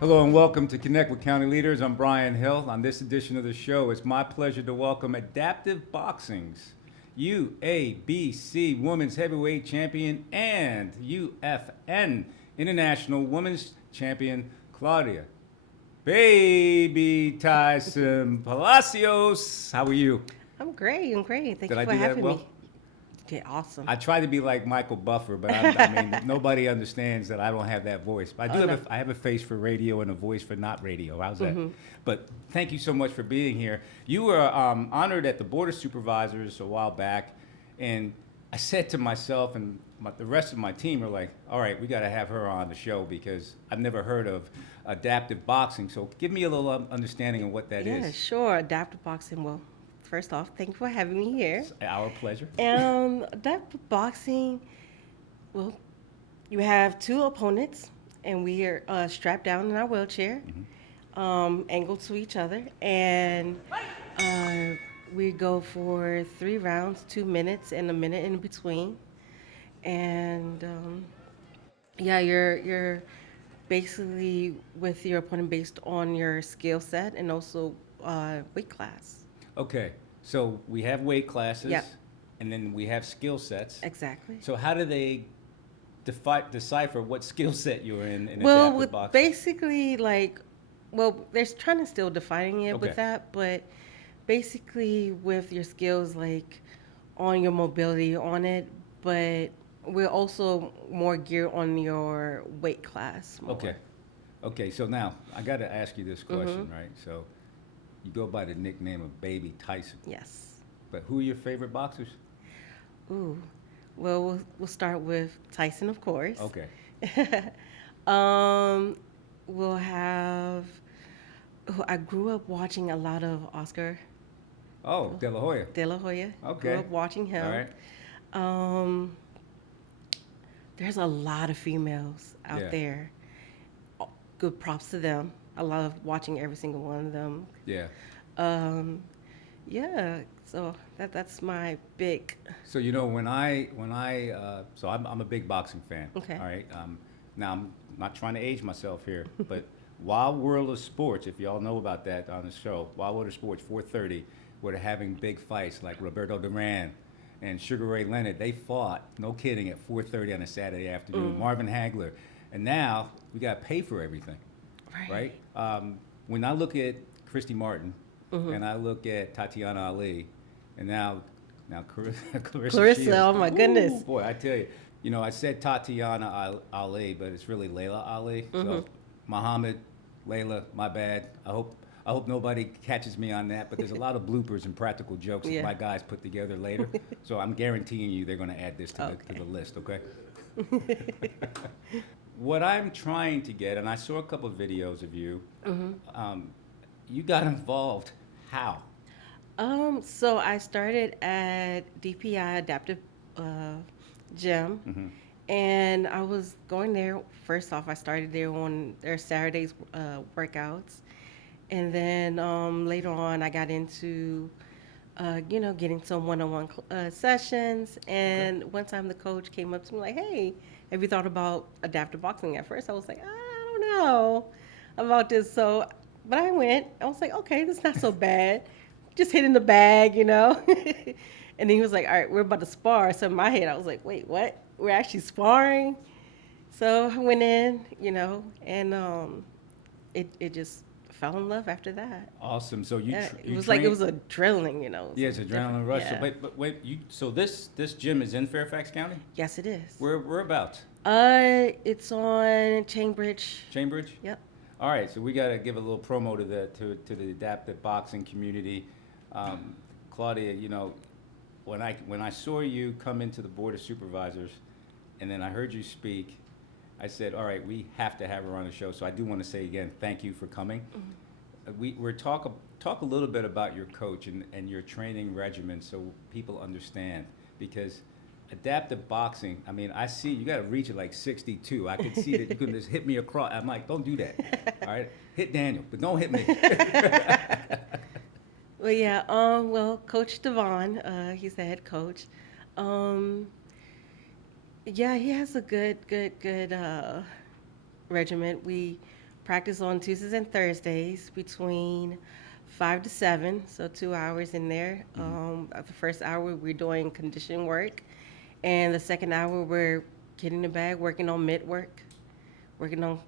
Hello and welcome to Connect with County Leaders. I'm Bryan Hill. On this edition of the show, it's my pleasure to welcome Adaptive Boxing's UABC Women's Heavyweight Champion and UFN International Women's Champion Claudia. Baby Tyson Palacios. How are you? I'm great. I'm great. Thank Did you I for do that having well? me. Okay, awesome. I try to be like Michael Buffer, but I mean, nobody understands that I don't have that voice. But I do Oh, have no. I have a face for radio and a voice for not radio. How's that? Mm-hmm. But thank you so much for being here. You were honored at the Board of Supervisors a while back, and I said to myself and the rest of my team are like, all right, we got to have her on the show because I've never heard of adaptive boxing. So give me a little understanding of what that Yeah, is. sure. Adaptive boxing. Well, first off, thank you for having me here. It's our pleasure. Adaptive boxing, well, you have two opponents, and we are strapped down in our wheelchair, angled to each other, and uh, we go for 3 rounds, 2 minutes, and a minute in between. And yeah, you're basically with your opponent based on your skill set and also weight class. Okay, so we have weight classes, Yep. and then we have skill sets. Exactly. So how do they decipher what skill set you're in Well, adaptive with boxing? basically they're trying to still defining it Okay. with that, but basically with your skills like on your mobility on it, but we're also more geared on your weight class more. Okay, okay. So now I got to ask you this question, right? So you go by the nickname of Baby Tyson, Yes. but who are your favorite boxers? Ooh. Well, we'll start with Tyson, of course. Okay, um, we'll have. I grew up watching a lot of Oscar oh, De La Hoya. De La Hoya. Okay. Grew up watching him. All right. Um, there's a lot of females out Yeah. there. Good props to them. I love watching every single one of them. Yeah. Um, yeah, so that's my big. So you know so I'm a big boxing fan. Okay. All right. Now I'm not trying to age myself here, but Wild World of Sports, if y'all know about that on the show, Wild World of Sports 4:30, where they're having big fights like Roberto Duran and Sugar Ray Leonard. They fought, no kidding, at 4:30 on a Saturday afternoon. Marvin Hagler, and now we got to pay for everything, right? When I look at Christy Martin and I look at Tatiana Ali, and now Clarissa Shields. Oh my goodness. Ooh, boy, I tell you, I said Tatiana Ali, but it's really Layla Ali. So Muhammad, Layla, my bad. I hope nobody catches me on that, but there's a lot of bloopers and practical jokes that Yeah. my guys put together later. So I'm guaranteeing you they're going to add this to the list, okay? What I'm trying to get, and I saw a couple of videos of you, you got involved. How? So I started at DPI Adaptive Gym, and I was going there. First off, I started there on their Saturdays workouts, and then later on, I got into getting some one-on-one sessions. And one time, the coach came up to me like, "Hey, have you thought about adaptive boxing?" At first, I was like, "I don't know about this." So, but I went. I was like, "Okay, that's not so bad." Just hitting the bag, And then he was like, "All right, we're about to spar." So in my head, I was like, "Wait, what? We're actually sparring?" So I went in, and it just fell in love after that. Awesome. So you, Yeah, tr- it you was like it train- was adrenaline, Yeah, it's adrenaline rush. Yeah. So, wait, so this gym is in Fairfax County? Yes, it is. Whereabouts? It's on Chainbridge. Chainbridge? Yep. All right, so we got to give a little promo to the adaptive boxing community. Claudia, when I saw you come into the Board of Supervisors, and then I heard you speak, I said, all right, we have to have her on the show. So I do want to say again, thank you for coming. We're talk a little bit about your coach and your training regimen so people understand, because adaptive boxing, I mean, I see you got to reach at like 62. I can see that you can just hit me across. I'm like, don't do that. All right, hit Daniel, but don't hit me. Well, yeah. Coach Devon, he's the head coach. Yeah, he has a good regiment. We practice on Tuesdays and Thursdays between 5 to 7, so 2 hours in there. The first hour we're doing conditioning work, and the second hour we're getting the bag, working on mid work, working on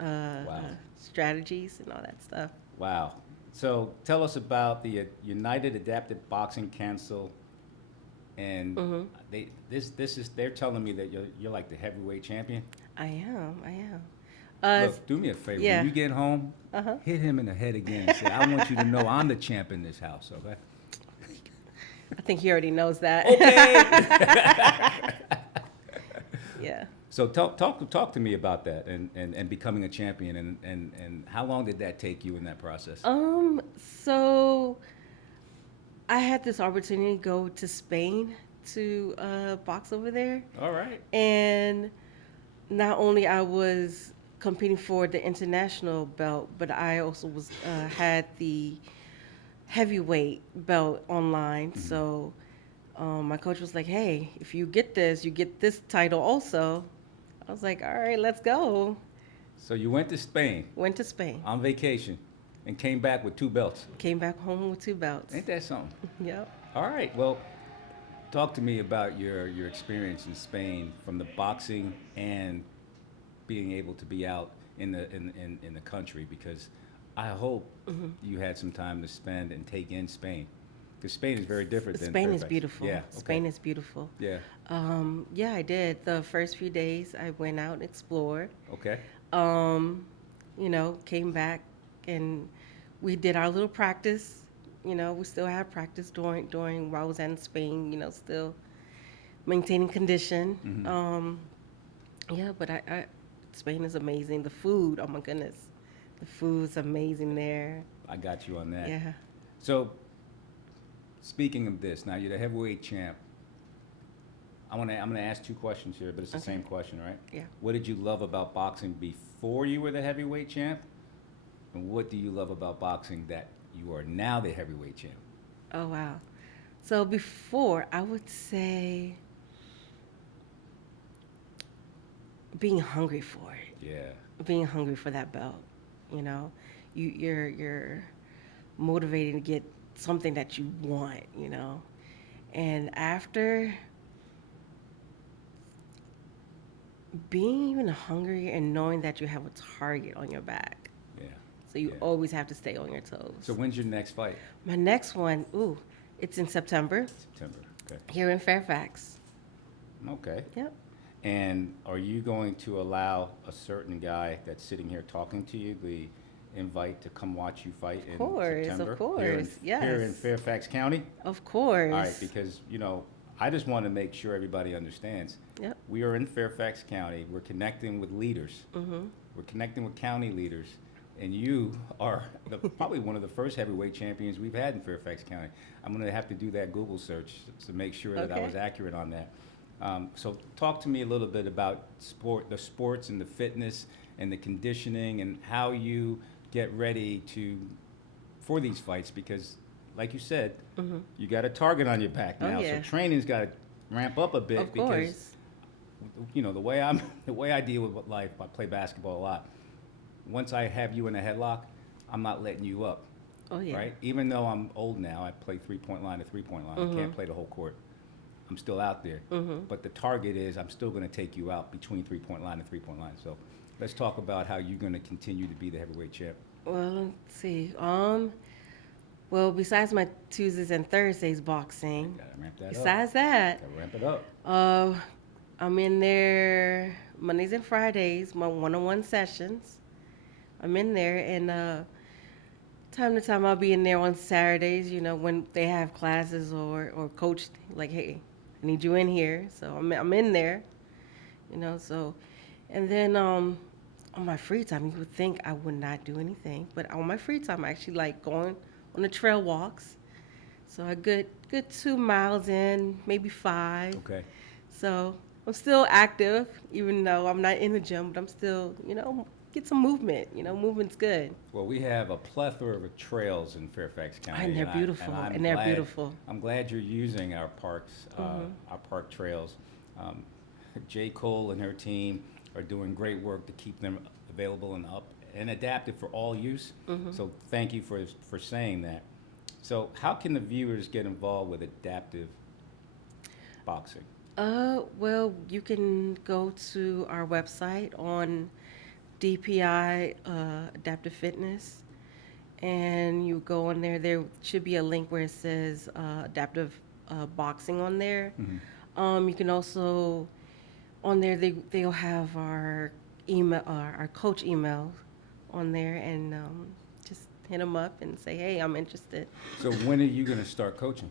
Wow. strategies and all that stuff. Wow. So tell us about the United Adaptive Boxing Council, and they're telling me that you're like the heavyweight champion. I am. Look, do me a favor. yeah. When you get home, hit him in the head again and say, "I want you to know I'm the champ in this house." Okay. I think he already knows that. Okay. Yeah. So talk to me about that and becoming a champion, and how long did that take you in that process? So I had this opportunity to go to Spain to box over there, All right. and not only I was competing for the international belt, but I also was had the heavyweight belt online. So my coach was like, "Hey, if you get this, you get this title also." I was like, "All right, let's go." So you went to Spain Went to Spain. on vacation and came back with 2 belts. Came back home with 2 belts. Ain't that something? Yep. All right. Well, talk to me about your experience in Spain, from the boxing and being able to be out in the country, because I hope you had some time to spend and take in Spain, because Spain is very different than Spain is Fairfax. beautiful. Yeah. Spain Okay. is beautiful. Yeah. Yeah, I did. The first few days I went out and explored. Okay. Came back and we did our little practice. We still had practice during while I was in Spain, still maintaining condition. Yeah, but I Spain is amazing. The food, oh my goodness. The food's amazing there. I got you on that. Yeah. So, speaking of this, now you're the heavyweight champ. I'm gonna ask 2 questions here, but it's the Okay. same question, right? Yeah. What did you love about boxing before you were the heavyweight champ? And what do you love about boxing that you are now the heavyweight champ? Oh, wow. So before, I would say being hungry for it. Yeah. Being hungry for that belt. You're motivated to get something that you want. And after being even hungry and knowing that you have a target on your back, Yeah. so you Yeah. always have to stay on your toes. So when's your next fight? My next one, it's in September September. Okay. here in Fairfax. Okay. Yep. And are you going to allow a certain guy that's sitting here talking to you the invite to come watch you fight in Of September? course, Here in yes. Fairfax County? Of course. All right, because, I just want to make sure everybody understands. Yep. We are in Fairfax County. We're connecting with leaders. We're connecting with county leaders. And you are probably one of the first heavyweight champions we've had in Fairfax County. I'm going to have to do that Google search to make sure that I Okay. was accurate on that. So talk to me a little bit about the sports and the fitness and the conditioning and how you get ready for these fights, because like you said, you got a target on your back Oh, now. yeah. So training's got to ramp up a bit, Of because course. the way I deal with life, I play basketball a lot. Once I have you in a headlock, I'm not letting you up. Oh, yeah. Right? Even though I'm old now, I play 3-point line to 3-point line. I can't play the whole court. I'm still out there. But the target is I'm still going to take you out between 3-point line and 3-point line. So let's talk about how you're going to continue to be the heavyweight champ. Well, let's see. Well, besides my Tuesdays and Thursdays boxing, Got to ramp that up. besides that, Got to ramp it up. I'm in there Mondays and Fridays, my one-on-one sessions. I'm in there, and time to time I'll be in there on Saturdays, when they have classes or coach, like, hey, I need you in here. So I'm in there, so. And then on my free time, you would think I would not do anything, but on my free time, I actually like going on the trail walks. So a good 2 miles in, maybe 5. Okay. So I'm still active, even though I'm not in the gym, but I'm still, get some movement. Movement's good. Well, we have a plethora of trails in Fairfax County. And they're beautiful, I'm they're glad- beautiful. I'm glad you're using our parks, our park trails. J. Cole and her team are doing great work to keep them available and up and adaptive for all use. Mm-hmm. So thank you for saying that. So how can the viewers get involved with adaptive boxing? Well, you can go to our website on DPI Adaptive Fitness, and you go on there. There should be a link where it says Adaptive Boxing on there. Mm-hmm. You can also on there they'll have our email, our coach email on there, and just hit them up and say, hey, I'm interested. So when are you going to start coaching?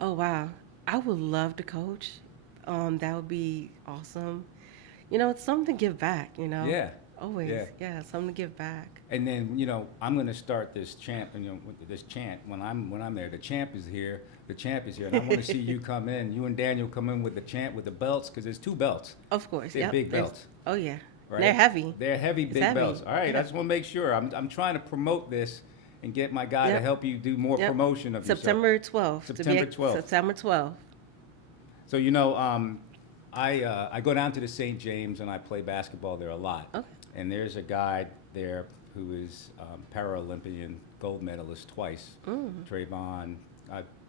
Oh wow, I would love to coach. That would be awesome. You know, it's something to give back. You know. Yeah. Always. Yeah. Yeah, something to give back. And then, you know, I'm going to start this chant, with this chant when I'm there. The champ is here. The champ is here, and I want to see you come in. You and Daniel come in with the chant with the belts, because there's 2 belts. Of course. They're Yep. big belts. Oh yeah. Right? They're heavy. They're heavy, It's big heavy. belts. All right, I Yeah. just want to make sure. I'm trying to promote this and get my guy to Yep. help you do more Yep. promotion of September 12th. September 12th. September 12th. yourself. So, you know, I go down to the St. James and I play basketball there a lot. Okay. And there's a guy there who is Paralympian gold medalist twice, Trayvon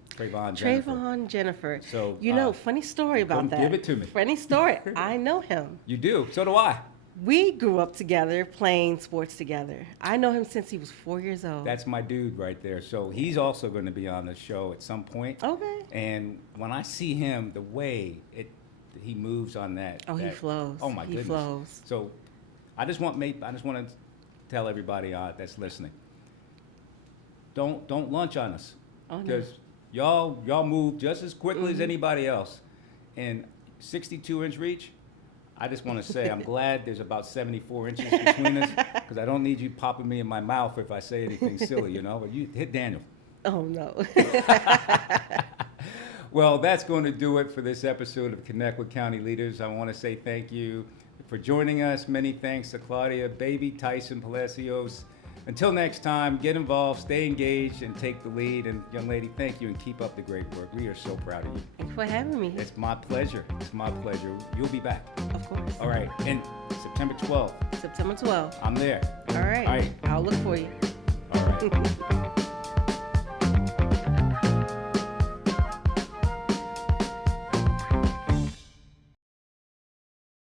Jennifer. Trayvon Jennifer. So, you know, funny story about that. give it to me. Funny story. I know him. You do? So do I. We grew up together playing sports together. I know him since he was 4 years old. That's my dude right there. So he's also going to be on the show at some point. Okay. And when I see him, the way he moves on that. Oh, he flows. Oh my He goodness. flows. So I just want to tell everybody that's listening. Don't lunch on us. Oh, no. Because y'all move just as quickly as anybody else. And 62-inch reach, I just want to say I'm glad there's about 74 inches between us, because I don't need you popping me in my mouth if I say anything silly, you know. But you hit Daniel. Oh, no. Well, that's going to do it for this episode of Connect with County Leaders. I want to say thank you for joining us. Many thanks to Claudia, baby, Tyson, Palacios. Until next time, get involved, stay engaged, and take the lead. And young lady, thank you, and keep up the great work. We are so proud of you. Thanks for having me. It's my pleasure. It's my pleasure. You'll be back. Of course. All right. And September 12th, September 12th. I'm there. All right. All right. I'll look for you. All right.